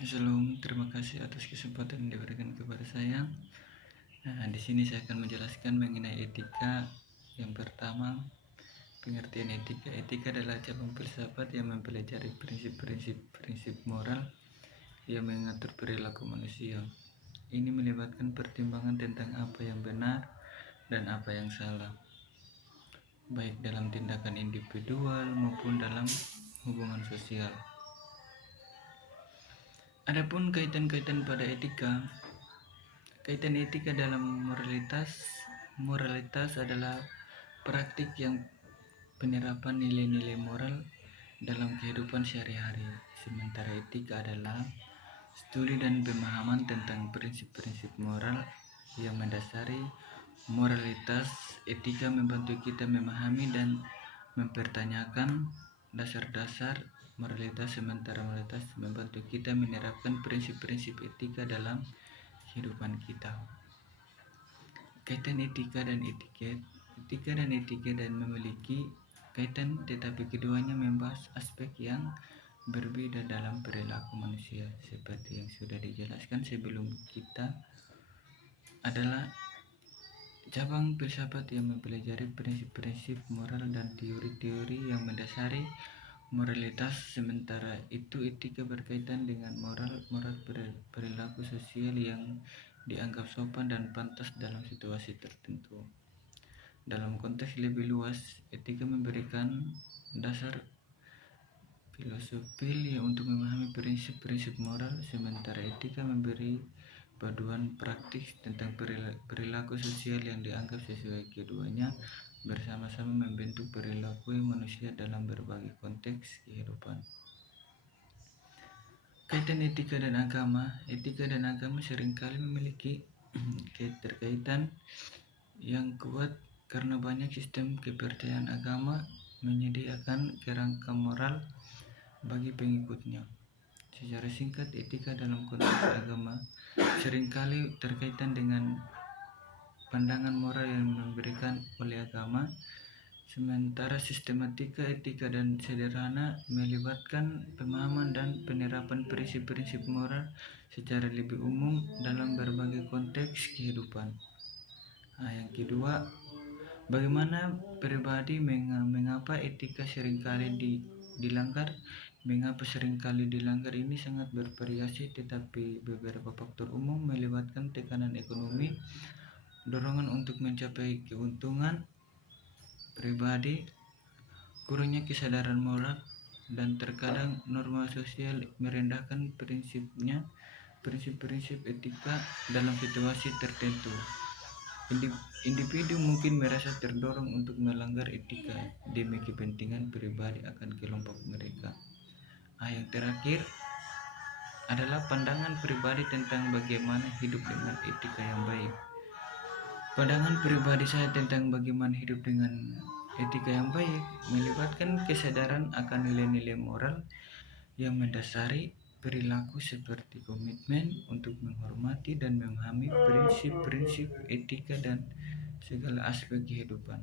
Shalom, terima kasih atas kesempatan yang diberikan kepada saya. Di sini saya akan menjelaskan mengenai etika. Yang pertama, pengertian etika. Etika adalah cabang filsafat yang mempelajari prinsip moral yang mengatur perilaku manusia. Ini melibatkan pertimbangan tentang apa yang benar dan apa yang salah, baik dalam tindakan individual maupun dalam hubungan sosial. Adapun kaitan-kaitan pada etika, kaitan etika dalam moralitas adalah praktik yang penerapan nilai-nilai moral dalam kehidupan sehari-hari. Sementara etika adalah studi dan pemahaman tentang prinsip-prinsip moral yang mendasari moralitas. Etika membantu kita memahami dan mempertanyakan dasar-dasar moralitas, sementara moralitas membantu kita menerapkan prinsip-prinsip etika dalam kehidupan kita. Kaitan etika dan etiket. Etika dan etiket dan memiliki kaitan, tetapi keduanya membahas aspek yang berbeda dalam perilaku manusia. Seperti yang sudah dijelaskan sebelum, kita adalah cabang filsafat yang mempelajari prinsip-prinsip moral dan teori-teori yang mendasari moralitas. Sementara itu etika berkaitan dengan moral perilaku sosial yang dianggap sopan dan pantas dalam situasi tertentu. Dalam konteks lebih luas, etika memberikan dasar filosofi untuk memahami prinsip-prinsip moral, sementara etika memberi paduan praktis tentang perilaku sosial yang dianggap sesuai. Keduanya bersama-sama membentuk perilaku manusia dalam berbagai konteks kehidupan. Kaitan etika dan agama. Etika dan agama seringkali memiliki keterkaitan yang kuat karena banyak sistem kepercayaan agama menyediakan kerangka moral bagi pengikutnya. Secara singkat, etika dalam konteks agama seringkali terkaitan dengan pandangan moral yang diberikan oleh agama, sementara sistematika etika dan sederhana melibatkan pemahaman dan penerapan prinsip-prinsip moral secara lebih umum dalam berbagai konteks kehidupan. Yang kedua, bagaimana pribadi mengapa etika seringkali dilanggar? Mengapa seringkali dilanggar ini sangat bervariasi, tetapi beberapa faktor umum melibatkan tekanan ekonomi, dorongan untuk mencapai keuntungan pribadi, kurangnya kesadaran moral, dan terkadang norma sosial merendahkan prinsip-prinsip etika dalam situasi tertentu. Individu mungkin merasa terdorong untuk melanggar etika demi kepentingan pribadi akan kelompok mereka. Yang terakhir adalah pandangan pribadi tentang bagaimana hidup dengan etika yang baik. Pandangan pribadi saya tentang bagaimana hidup dengan etika yang baik melibatkan kesadaran akan nilai-nilai moral yang mendasari perilaku, seperti komitmen untuk menghormati dan memahami prinsip-prinsip etika dan segala aspek kehidupan.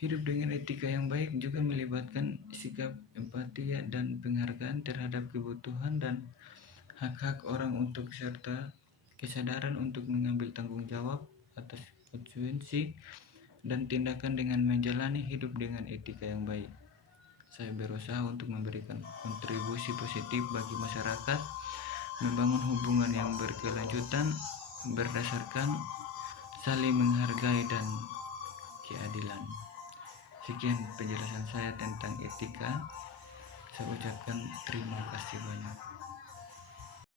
Hidup dengan etika yang baik juga melibatkan sikap empati dan penghargaan terhadap kebutuhan dan hak-hak orang, untuk serta kesadaran untuk mengambil tanggung jawab atas konsekuensi dan tindakan dengan menjalani hidup dengan etika yang baik. Saya berusaha untuk memberikan kontribusi positif bagi masyarakat, membangun hubungan yang berkelanjutan berdasarkan saling menghargai dan keadilan. Sekian penjelasan saya tentang etika. Saya ucapkan terima kasih banyak.